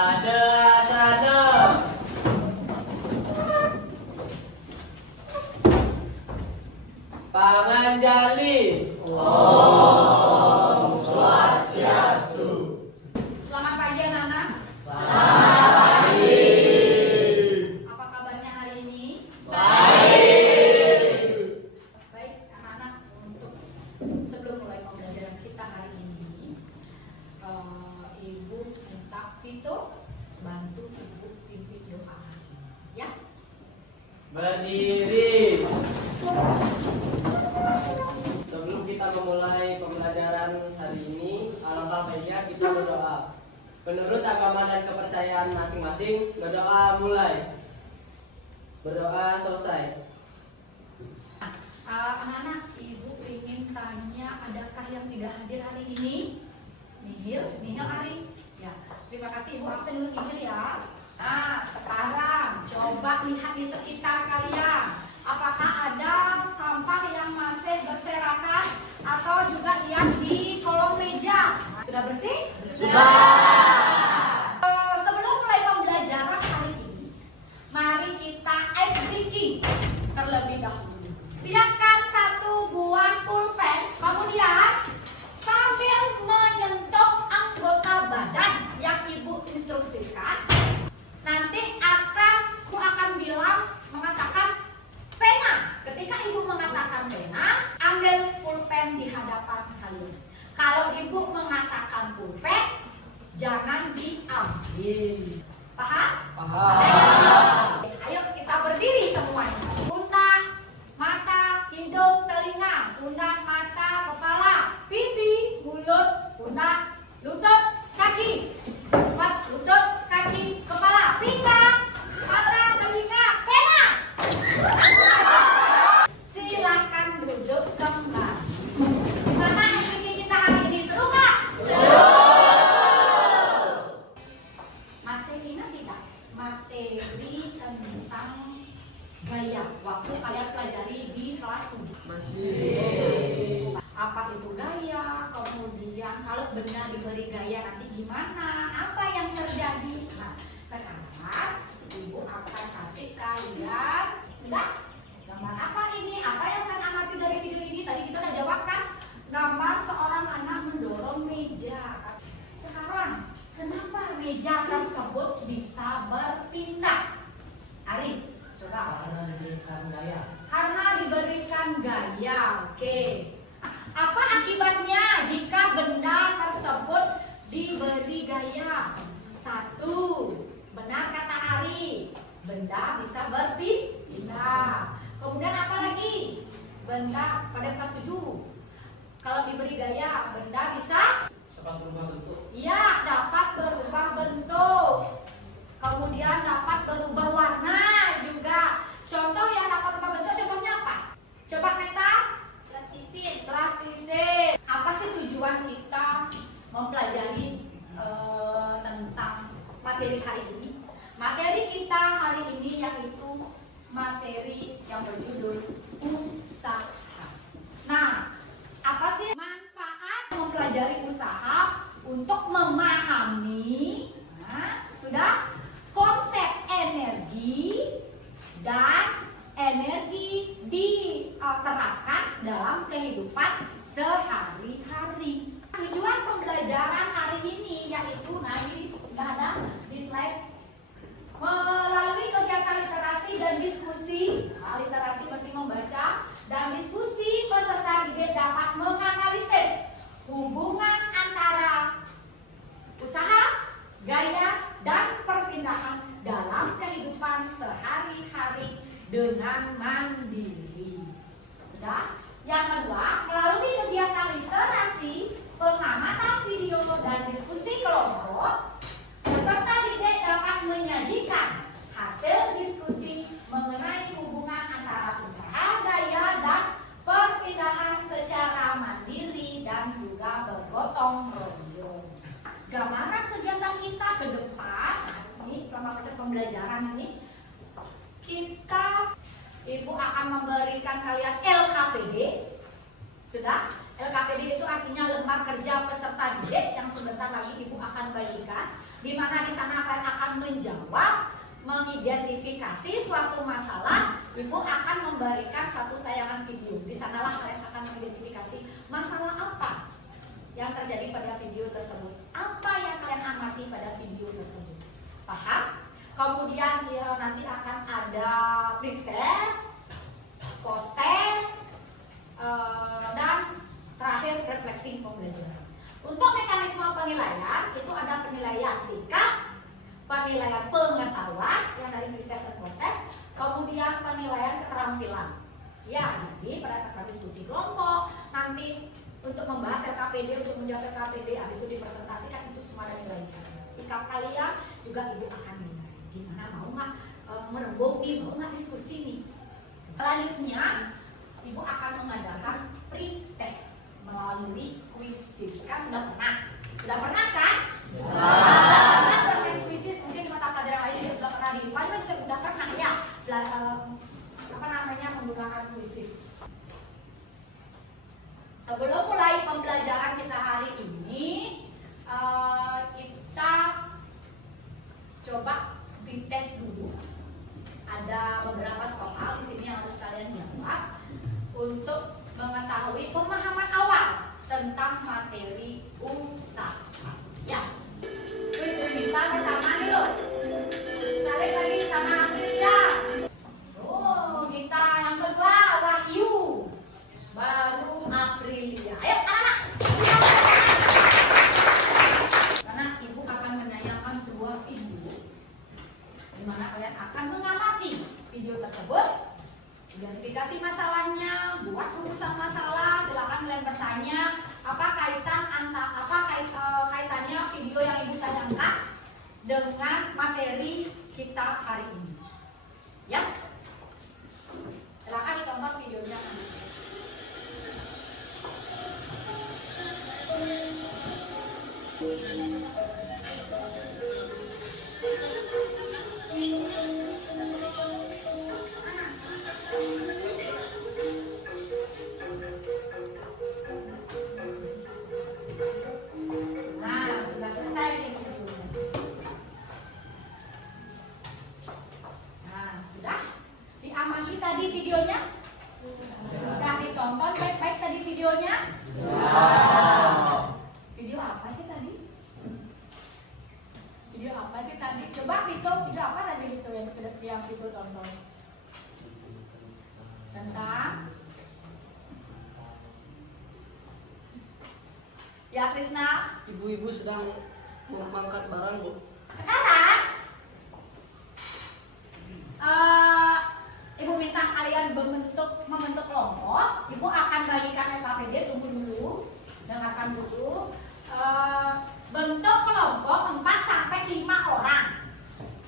Sade, sade. Panganjali. Om Swastiastu. Selamat pagi anak-anak. Selamat pagi. Apa kabarnya hari ini? Baik. Baik anak-anak, untuk sebelum mulai pembelajaran kita hari ini, Ibu minta Vito bantu Ibu pimpin doa, ya? Berdiri. Sebelum kita memulai pembelajaran hari ini, alangkah baiknya kita berdoa. Menurut agama dan kepercayaan masing-masing, berdoa mulai. Berdoa selesai. Anak-anak, Ibu ingin tanya, adakah yang tidak hadir hari ini? Nihil Ari. Ya, terima kasih Ibu, absen dulu Nihil ya. Nah, sekarang coba lihat di sekitar kalian. Apakah ada sampah yang masih berserakan atau juga lihat di kolong meja? Sudah bersih? Sudah. Sebelum mulai pembelajaran hari ini, mari kita ice breaking terlebih dahulu. Siapkan satu buah pulpen, kemudian sambil menyentuh anggota badan yang Ibu instruksikan, nanti aku akan bilang mengatakan pena. Ketika Ibu mengatakan pena, ambil pulpen di hadapan kalian. Kalau Ibu mengatakan pulpen, jangan diambil. Paham? Paham. Ayo kita berdiri semuanya. Pundak, mata, hidung, telinga. Pundak, mata, kepala, pipi, mulut, pundak, lutut, kaki. Cepat, lutut, kaki, kepala, pinggang, mata, telinga, pena. Silakan duduk kembali. Gimana ekspresi kita hari ini, seru nggak? Masih ingat tidak materi tentang gaya waktu kalian pelajari di kelas 7? Masih. Apa itu gaya? Kemudian kalau benda diberi gaya nanti gimana? Apa yang terjadi? Nah, sekarang Ibu akan kasih kalian, sudah? Gambar apa ini? Apa yang kalian amati dari video ini? Tadi kita udah jawab kan? Gambar seorang anak mendorong meja. Sekarang, kenapa meja tersebut bisa berpindah? Ari, coba. Karena diberikan gaya. Karena diberikan gaya. Oke. Apa akibatnya jika benda tersebut diberi gaya? Satu, benar kata Ari, benda bisa berpindah. Kemudian apa lagi? Benda pada kelas 7, kalau diberi gaya, benda bisa? Dapat berubah bentuk. Iya, dapat berubah bentuk. Kemudian dapat berubah warna juga. Contoh yang dapat berubah bentuk, contohnya apa? Coba peta. Plastisin. Apa sih tujuan kita mempelajari tentang materi hari ini? Materi kita hari ini yaitu materi yang berjudul usaha. Nah, apa sih manfaat mempelajari usaha? Untuk memahami, sudah, konsep energi dan energi diterapkan dalam kehidupan sehari-hari. Tujuan pembelajaran hari ini yaitu, nanti sudah ada di slide, melalui kegiatan literasi dan diskusi. Literasi berarti membaca, dan diskusi peserta didik dapat menganalisis hubungan antara usaha, gaya, dan perpindahan dalam kehidupan sehari-hari dengan mandiri. Sudah? Yang kedua, melalui kegiatan literasi, pengamatan video, dan diskusi kelompok, peserta didik dapat menyajikan hasil diskusi mengenai hubungan antara usaha, gaya, dan perpindahan secara mandiri dan juga bergotong royong. Gambaran kegiatan kita ke depan, ini selama proses pembelajaran ini, Ibu akan memberikan kalian LKPD. Sudah? LKPD itu artinya lembar kerja peserta didik yang sebentar lagi Ibu akan bagikan. di mana di sana kalian akan menjawab, mengidentifikasi suatu masalah. Ibu akan memberikan suatu tayangan video. Di sanalah kalian akan mengidentifikasi masalah apa yang terjadi pada video tersebut. Apa yang kalian amati pada video tersebut. Paham? Kemudian ya, nanti akan ada pretest, post test, dan terakhir refleksi pembelajaran. Untuk mekanisme penilaian itu ada penilaian sikap, penilaian pengetahuan yang dari pretest dan post test, kemudian penilaian keterampilan. Ya, jadi pada saat diskusi kelompok nanti untuk membahas LKPD, untuk menjawab LKPD, habis itu dipresentasikan, itu semua ada nilainya. Sikap kalian juga ibu akan nilai. Gimana, mau nggak merembuk nih, mau nggak diskusi nih. Selanjutnya ibu akan mengadakan pretest melalui kuisis. Kan sudah pernah kan? Pernah bermain kuisis, mungkin di mata pelajaran lain dia sudah pernah di IPA juga sudah pernah ya menggunakan kuisis. Sebelum mulai pembelajaran kita hari ini, kita coba dites dulu. Ada beberapa soal di sini yang harus kalian jawab untuk mengetahui pemahaman awal tentang materi usaha. Ya, kita bersama nih loh. Tarik lagi sama Aprilia. Oh, kita yang kedua Wahyu. Baru Aprilia. Ayo anak-anak. Karena ibu akan menayangkan sebuah video di mana kalian akan mengamati video tersebut, identifikasi masalahnya, buat rumusan masalah. Silakan kalian bertanya apa kaitannya video yang ibu tayangkan dengan materi kita hari ini. Ya, silakan ditonton videonya. Nah, sudah selesai nih videonya. Nah, sudah diamati tadi videonya? Sudah ditonton baik-baik tadi videonya? Video apa sih tadi? Video apa sih tadi? Coba video apa tadi yang Vito tonton? Tentang ya Krisna. Ibu-ibu sedang mengangkat barang, Bu. Sekarang ibu minta kalian membentuk kelompok. Ibu akan bagikan LKPD, tunggu dulu, dengarkan dulu. Bentuk kelompok 4 sampai 5 orang.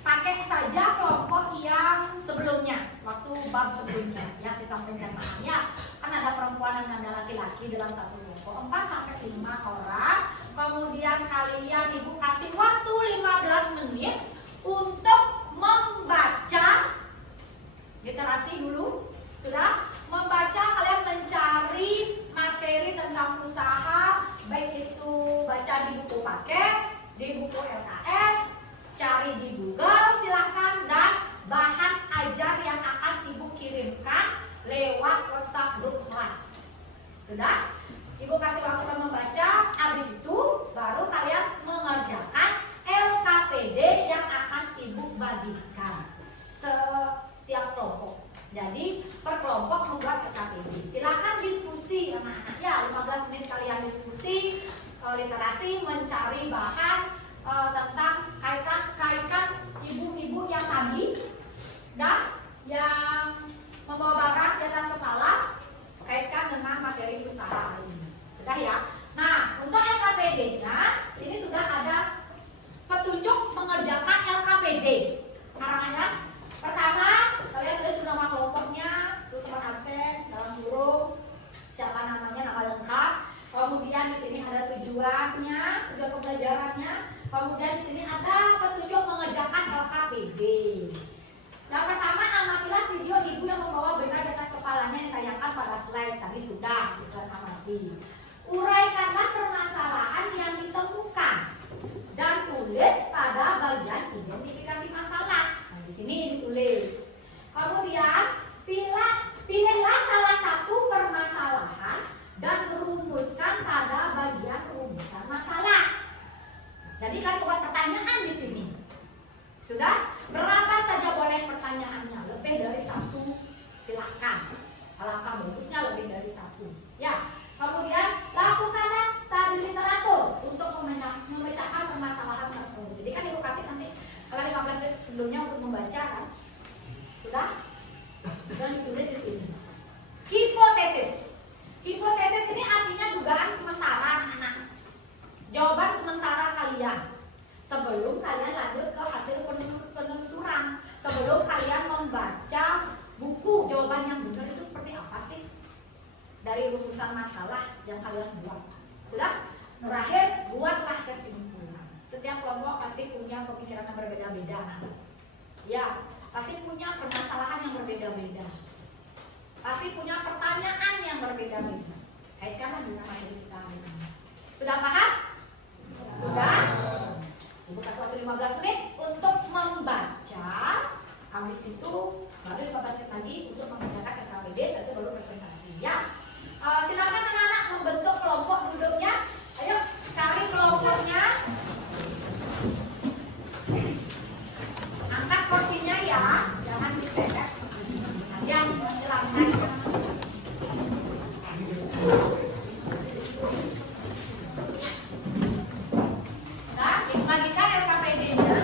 Pakai saja kelompok yang sebelumnya, waktu bab sebelumnya, ya sistem pencernaannya. Kan ada perempuan dan ada laki-laki dalam satu kelompok, 4 sampai 5 orang. Kemudian kalian ibu kasih waktu 15 menit untuk membaca literasi dulu. Sudah membaca, kalian mencari materi tentang usaha, baik itu baca di buku paket, di buku LKS, cari di Google silahkan, dan bahan ajar yang akan ibu kirimkan lewat WhatsApp grup kelas. Sudah? Ibu kasih waktu untuk membaca, habis itu baru kalian mengerjakan LKPD yang akan ibu bagikan setiap kelompok. Jadi per kelompok membuat LKPD. Silakan diskusi anak-anak ya, 15 menit kalian diskusi literasi, mencari bahan tentang kaitan ibu-ibu yang tadi dan yang membawa barang di atas kepala, kaitkan dengan materi usaha hari ini. Sudah ya? Nah, untuk LKPD-nya ini sudah ada petunjuk mengerjakan LKPD. Karangannya pertama, kalian tulis nama kelompoknya, terus teman absen, dalam huruf, siapa namanya, nama lengkap. Kemudian di sini ada tujuan pembelajarannya, bagian identifikasi masalah. Nah, di sini ditulis. Kemudian pilihlah salah satu permasalahan dan rumuskan pada bagian rumusan masalah. Jadi kan buat pertanyaan di sini. Sudah? Berapa saja boleh pertanyaannya? Lebih dari satu, silakan. Alangkah bagusnya lebih dari satu. Ya. Kemudian lakukanlah studi literatur untuk memecahkan permasalahan tersebut. Jadi kan ibu kasih nanti kalau 15 menit sebelumnya untuk membaca kan. Sudah? Dan ditulis di sini. Hipotesis. Hipotesis ini artinya dugaan sementara anak-anak. Jawaban sementara kalian sebelum kalian lanjut ke hasil penelusuran, sebelum kalian membaca buku. Jawaban yang benar itu seperti apa sih dari rumusan masalah yang kalian buat? Sudah? Terakhir, buatlah kesimpulan. Setiap kelompok pasti punya pemikiran yang berbeda-beda. Ya, pasti punya permasalahan yang berbeda-beda. Pasti punya pertanyaan yang berbeda-beda. Kaitkanlah dengan materi kita hari ini. Sudah paham? Sudah? Ibu kasih waktu 15 menit untuk membaca. Habis itu baru 15 menit lagi untuk mengerjakan KKPD, setelah itu baru presentasi. Ya. Silakan anak-anak membentuk kelompok duduknya. Ayo cari kelompoknya. Angkat kursinya ya, jangan diseret. Kasihan di lantai. Nah, dibagikan LKPD-nya.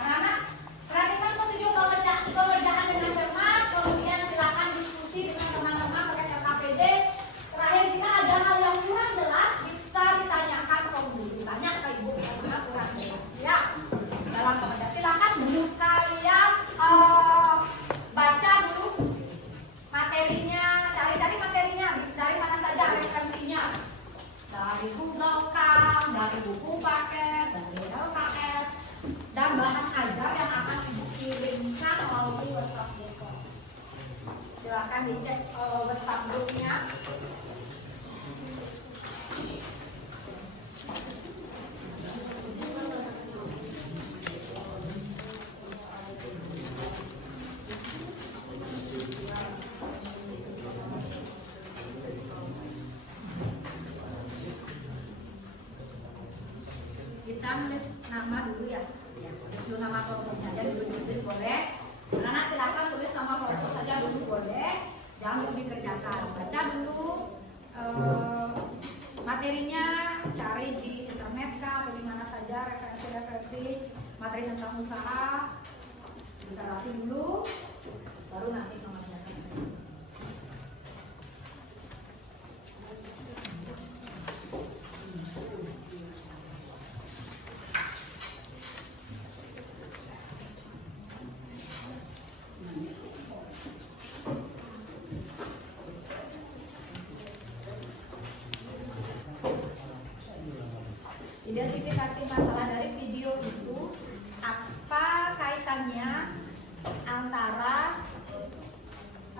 Anak-anak, perhatikan petunjuk pengerjaan dengan cermat. Kemudian silakan diskusi dengan teman-teman terkait LKPD. Terakhir, jika ada hal yang kurang jelas, bisa ditanyakan ke guru. Tanya ke ibu karena kurang jelas. Ya, dalam pengerjaan silakan dulu kalian baca dulu materinya, cari-cari materinya dari mana saja referensinya. Dari Google kan, dari buku paket, dari LKS, dan bahan ajar yang akan dikirimkan melalui WhatsApp group. Silakan dicek WhatsApp grupnya. Kita nulis nama dulu ya. Dulu nama kelompok saja dulu ditulis boleh. Anak silakan tulis nama kelompok saja dulu boleh. Jangan dulu dikerjakan. Baca dulu materinya, cari di internet kah atau di mana saja referensi-referensi materi tentang usaha. Literasi dulu, baru nanti mengerjakan. Identifikasi masalah dari video itu, apa kaitannya antara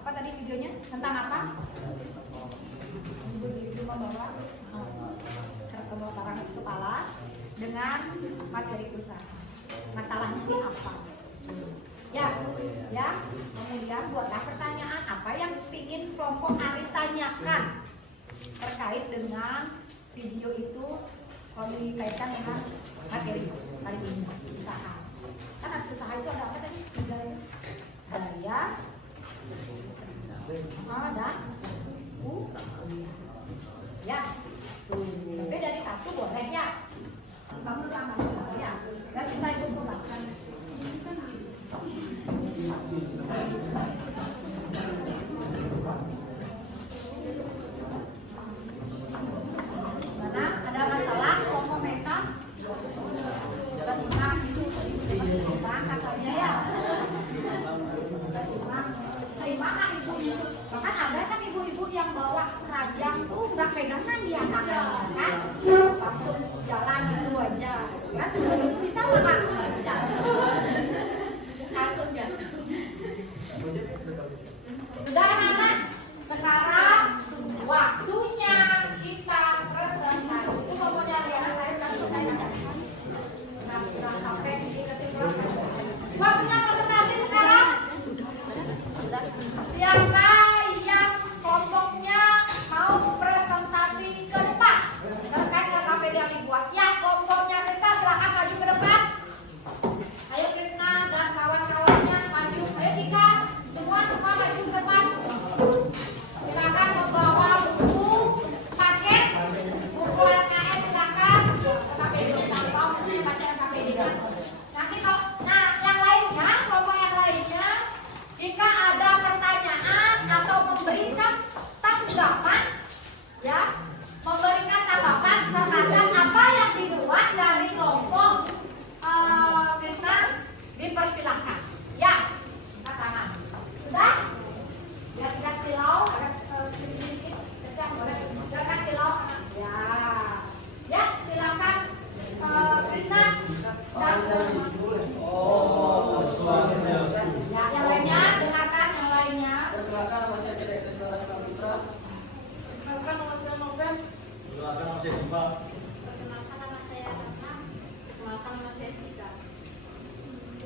apa tadi videonya tentang apa? Ibu membawa barang kepala dengan materi usaha. Masalahnya ini apa? Ya. Kemudian buatlah pertanyaan apa yang ingin kelompok Ari tanyakan terkait dengan video itu. Kalau dikaitkan dengan materi kali ini usaha. Kan usaha itu ada apa tadi? Gaya, dan ya. Lebih dari satu boleh ya. Bangun lama ya. Dan bisa ibu gunakan. Mana ada masalah kelompok meta?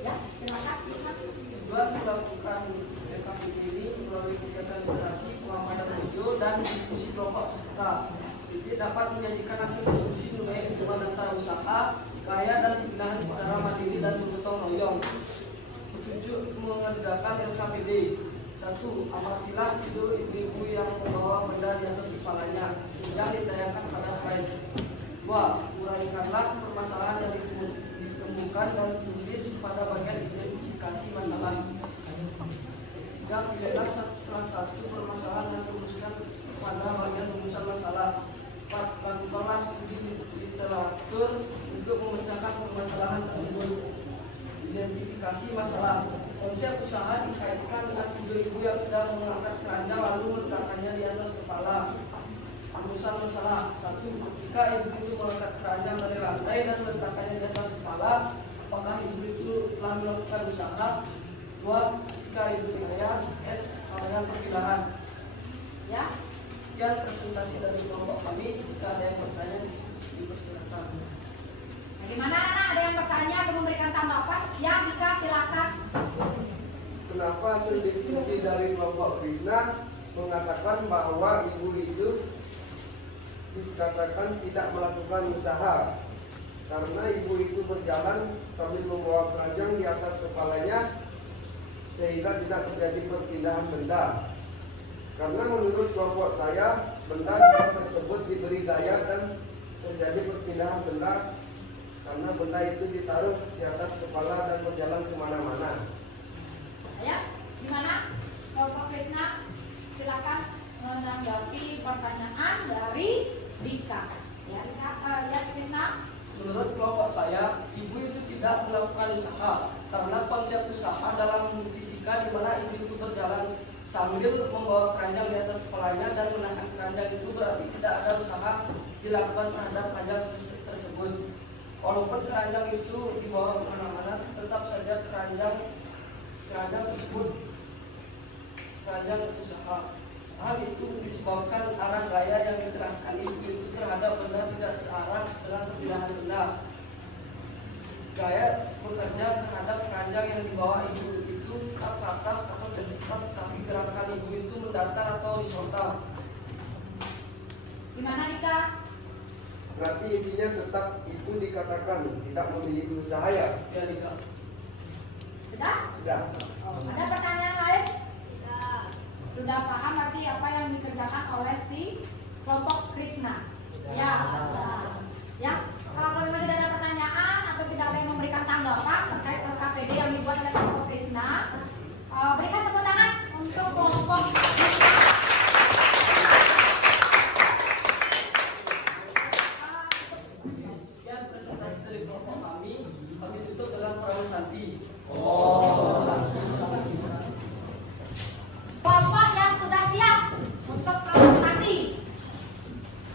Ya, silakan. Tujuan melakukan LKPD ini melalui kegiatan literasi, pengamalan video, dan diskusi kelompok peserta. Jadi dapat menjadikan hasil diskusi mengenai hubungan antara usaha, gaya, dan pembinaan secara mandiri dan bergotong royong. Tujuh, mengerjakan LKPD. 1. Amatilah video ibu-ibu yang membawa benda di atas kepalanya yang ditayangkan pada slide. 2. Uraikanlah permasalahan yang ditemukan dan tulis pada bagian identifikasi masalah. 3. Pilihlah salah satu permasalahan dan rumuskan pada bagian rumusan masalah. 4. Lakukanlah studi literatur untuk memecahkan permasalahan tersebut. Identifikasi masalah. Konsep usaha dikaitkan dengan ibu-ibu yang sedang mengangkat keranjang lalu meletakkannya di atas kepala. Rumusan masalah. 1. Ketika ibu itu mengangkat keranjang dari lantai dan meletakkannya di atas kepala, apakah ibu itu telah melakukan usaha? 2. Ketika ibu kaya, S. Halaman perpilahan. Ya. Sekian presentasi dari kelompok kami. Jika ada yang bertanya, dipersilakan. Bagaimana anak? Ada yang bertanya atau memberikan tanggapan? Ya, Dika, silakan. Kenapa hasil diskusi dari kelompok Krishna mengatakan bahwa ibu itu dikatakan tidak melakukan usaha karena ibu itu berjalan sambil membawa keranjang di atas kepalanya sehingga tidak terjadi perpindahan benda. Karena menurut kelompok saya, benda tersebut diberi daya dan terjadi perpindahan benda karena benda itu ditaruh di atas kepala dan berjalan kemana-mana. Ya, gimana? Kelompok Krishna, silakan menanggapi pertanyaan dari Dika. Ya, Dika, ya Krishna. Menurut kelompok saya, ibu itu tidak melakukan usaha karena konsep usaha dalam fisika di mana ibu itu berjalan sambil membawa keranjang di atas kepalanya dan menahan keranjang itu berarti tidak ada usaha dilakukan terhadap keranjang tersebut. Walaupun keranjang itu dibawa kemana-mana, tetap saja keranjang tersebut keranjang usaha. Hal itu disebabkan arah gaya yang dikerahkan ibu itu terhadap benda tidak searah dengan perpindahan benda. Gaya bekerja terhadap keranjang yang dibawa ibu itu tetap ke atas atau ke depan, tapi gerakan ibu itu mendatar atau horizontal. Gimana Dika? Berarti intinya tetap itu dikatakan tidak memiliki usaha ya? Ya, Dika. Sudah? Tidak. Ada pertanyaan lain? Sudah paham arti apa yang dikerjakan oleh si kelompok Krishna? Ya. Ya. Kalau memang tidak ada pertanyaan atau tidak ada yang memberikan tanggapan terkait LKPD yang dibuat oleh kelompok Krishna, berikan tepuk tangan untuk kelompok Krishna. Sekian presentasi dari kelompok kami. Kami tutup dengan perahu Santi. Kelompok yang sudah siap untuk presentasi.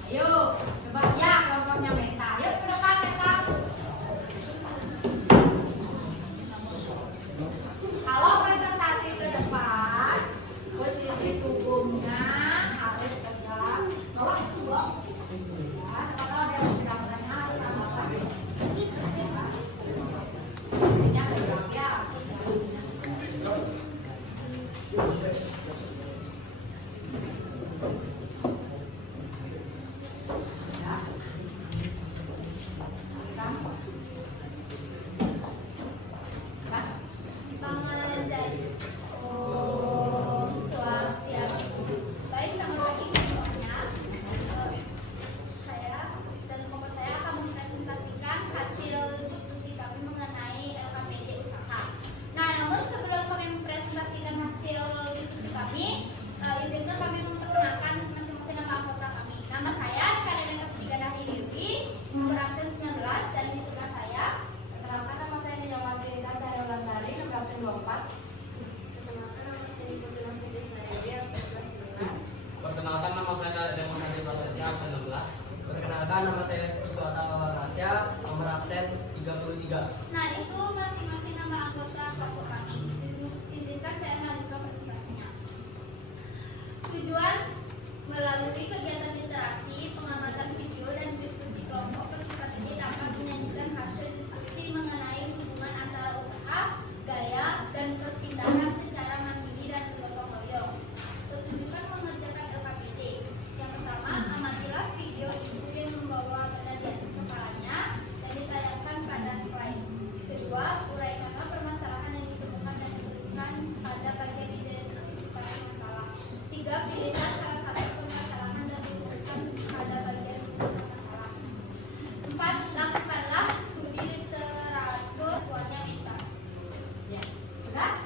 Ayo, coba ya kelompoknya Meta. Ayo ke depan Meta. Kalau presentasi ke depan, posisi punggungnya harus tegak. Bawah dulu. Ya, siapa tahu ada yang tidak bertanya atau tanggapan. Posisinya tegak ya. Om Swastiastu. Baik, selamat pagi semuanya. Saya dan kelompok saya akan mempresentasikan hasil diskusi kami mengenai LKPD usaha. Nah, namun sebelum kami mempresentasikan hasil diskusi kami, izinkan kami memperkenalkan masing-masing nama anggota kami. Nama saya Kademeka Ketiga Dahri Dewi, nomor absen 19, dan di sebelah saya perkenalkan nama saya Nyawati Rita Cahyolantari, nomor absen 24. Perkenalkan nama saya Dewan Hadi Prasetya, absen 16. Perkenalkan nama saya Ibu Atawar Rasya, nomor absen 33. Nah, itu masing-masing nama anggota kelompok kami. Izinkan saya melanjutkan presentasinya. Tujuan melalui kegiatan literasi, pengamatan video, dan diskusi kelompok peserta ini dapat menyajikan hasil diskusi mengenai hubungan antara usaha, Sudah?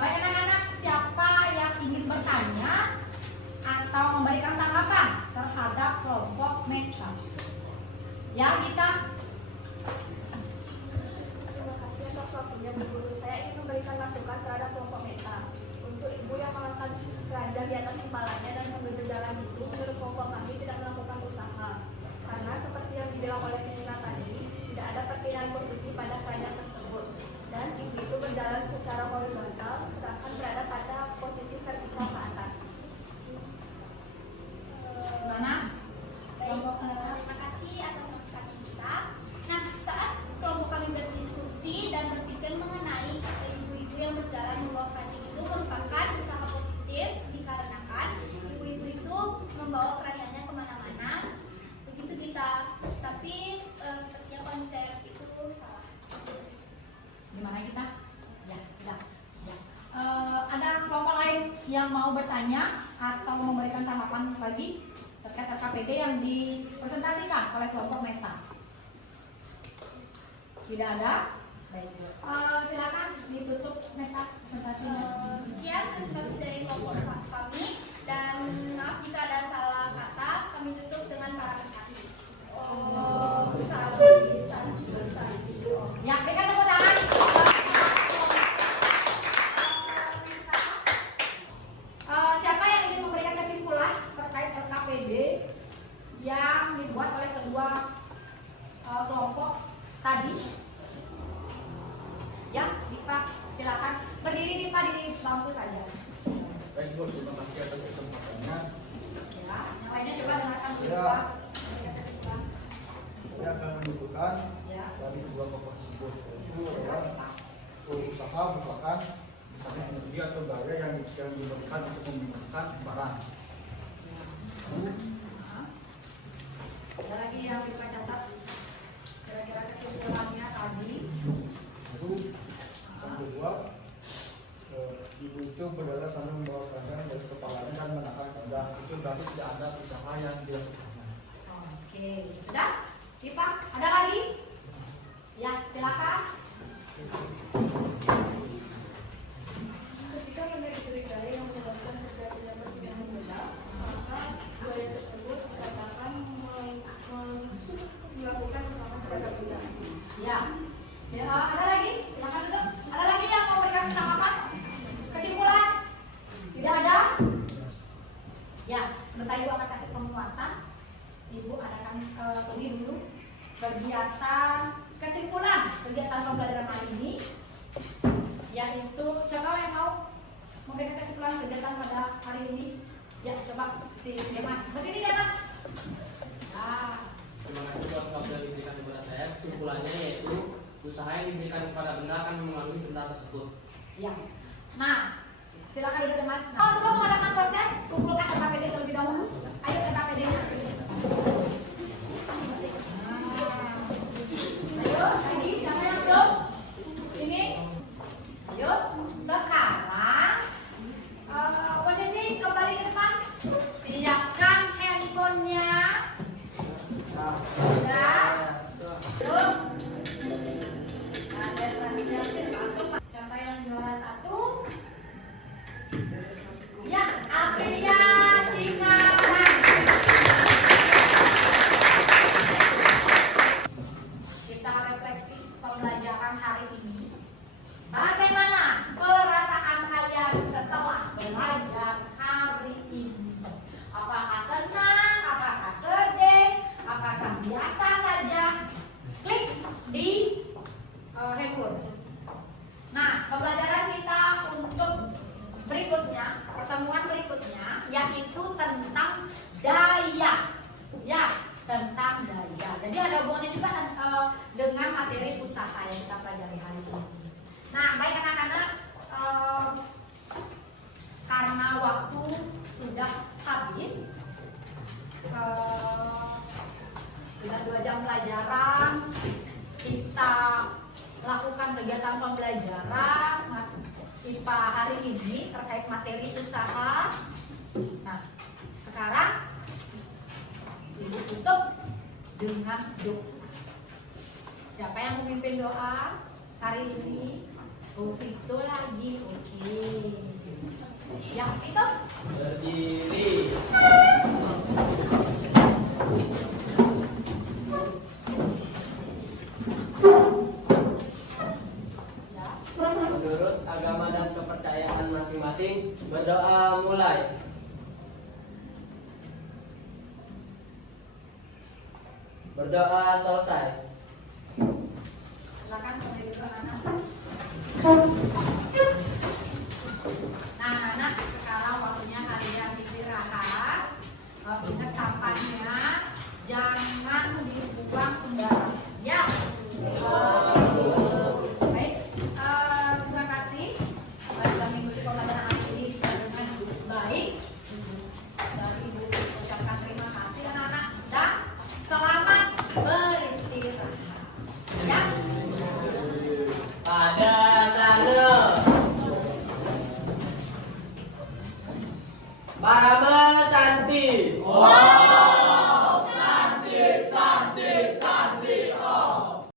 Baik anak-anak, siapa yang ingin bertanya atau memberikan tanggapan terhadap kelompok meta? Ya, kita. Terima kasih atas waktunya Bu Guru. Saya ingin memberikan masukan terhadap kelompok meta. Untuk ibu yang mengangkat keranjang di atas kepalanya dan sambil berjalan itu, menurut kelompok kami tidak melakukan usaha. Karena seperti yang dibilang oleh pimpinan tadi, tidak ada perpindahan posisi pada keranjang tersebut. Dan ibu itu berjalan secara horizontal, sedangkan berada pada posisi vertikal ke atas. Mana? Baik, terima kasih atas masukan kita. Nah, saat kelompok kami berdiskusi dan berpikir mengenai kata ibu-ibu yang berjalan membawa keranjang itu merupakan usaha positif dikarenakan ibu-ibu itu membawa keranjangnya kemana-mana. Begitu kita, tapi sepertinya konsep itu salah. Gimana kita? Ya, sudah. Ya. Ada kelompok lain yang mau bertanya atau memberikan tanggapan lagi terkait LKPD yang dipresentasikan oleh kelompok meta? Tidak ada? Baik. Silakan ditutup meta presentasinya. Sekian presentasi dari kelompok kami, dan maaf jika ada salah kata, kami tutup dengan para peserta. Oh, Ya, berikan tepuk tangan. Siapa yang ingin memberikan kesimpulan terkait LKPD yang dibuat oleh kedua kelompok tadi? Ya, Dipa, silakan berdiri Dipa di bangku saja. Baik Bu, terima kasih atas kesempatannya. Ya, yang lainnya coba dengarkan dulu Ya. Pak. Memberikan kesimpulan. Saya akan menunjukkan Ya. dari kedua kelompok tersebut, yaitu adalah usaha merupakan misalnya energi atau daya yang diberikan untuk menggunakan barang. Ada lagi yang Dipa catat kira-kira kesimpulannya tadi. Lalu yang kedua, ibu itu berjalan sambil membawa keranjang dari kepalanya dan menahan keranjang. Itu berarti tidak ada usaha yang dilakukannya. Oke, sudah? Dipa, ada lagi? Ya, silakan. Ketika memiliki daya yang menyebabkan kerja tidak berpindahan benda, maka daya tersebut dikatakan melakukan usaha terhadap benda. Ya. Ya, ada lagi? Silakan dulu. Ada lagi yang mau memberikan tanggapan? Kesimpulan? Tidak ada? Ya, sebentar Ibu akan kasih penguatan. Ibu adakan ini dulu kegiatan kesimpulan kegiatan pembelajaran hari ini, yaitu siapa yang mau memberikan kesimpulan kegiatan pada hari ini? Ya, coba si Demas. Berdiri Demas. Nah, Terima kasih buat waktu yang diberikan kepada saya. Kesimpulannya yaitu usaha yang diberikan kepada benda akan mengalami benda tersebut. ya. Nah, silakan duduk Demas. Nah, sebelum mengadakan proses, kumpulkan LKPD terlebih dahulu. Ayo LKPD-nya. Ayo, tadi siapa yang belum? Ini. Ayo, sekarang posisi kembali ke depan. Siapkan handphonenya. Sudah. Belum. Ada transisi masuk. Siapa yang juara satu? Ya, Aprilia Cina. Kita refleksi pembelajaran hari ini. Bagaimana perasaan kalian setelah belajar hari ini? Apakah senang? Apakah sedih? Apakah biasa saja? Klik di handphone. Nah, pembelajaran kita untuk berikutnya, pertemuan berikutnya, yaitu tentang daya. Ya, tentang daya. Jadi ada hubungannya juga dengan materi usaha yang kita pelajari hari ini. Nah, baik anak-anak, karena waktu sudah habis, sudah 2 jam pelajaran, kita lakukan kegiatan pembelajaran IPA hari ini terkait materi usaha. Nah, sekarang Ibu tutup dengan doa. Siapa yang memimpin doa hari ini? Oh, itu lagi. Oke. Ya, itu. Berdiri. Ya. Menurut agama dan kepercayaan masing-masing, berdoa mulai. Berdoa selesai. Silakan kembali ke anak. Nah, anak, sekarang waktunya kalian istirahat. Ingat sampahnya, jangan dibuang sembarangan. Ya. Baik, terima kasih. Telah mengikuti pembelajaran hari ini dengan baik. Dan Ibu ucapkan terima kasih anak-anak dan selamat beristirahat. Ya. Pada sana. Parama Santi.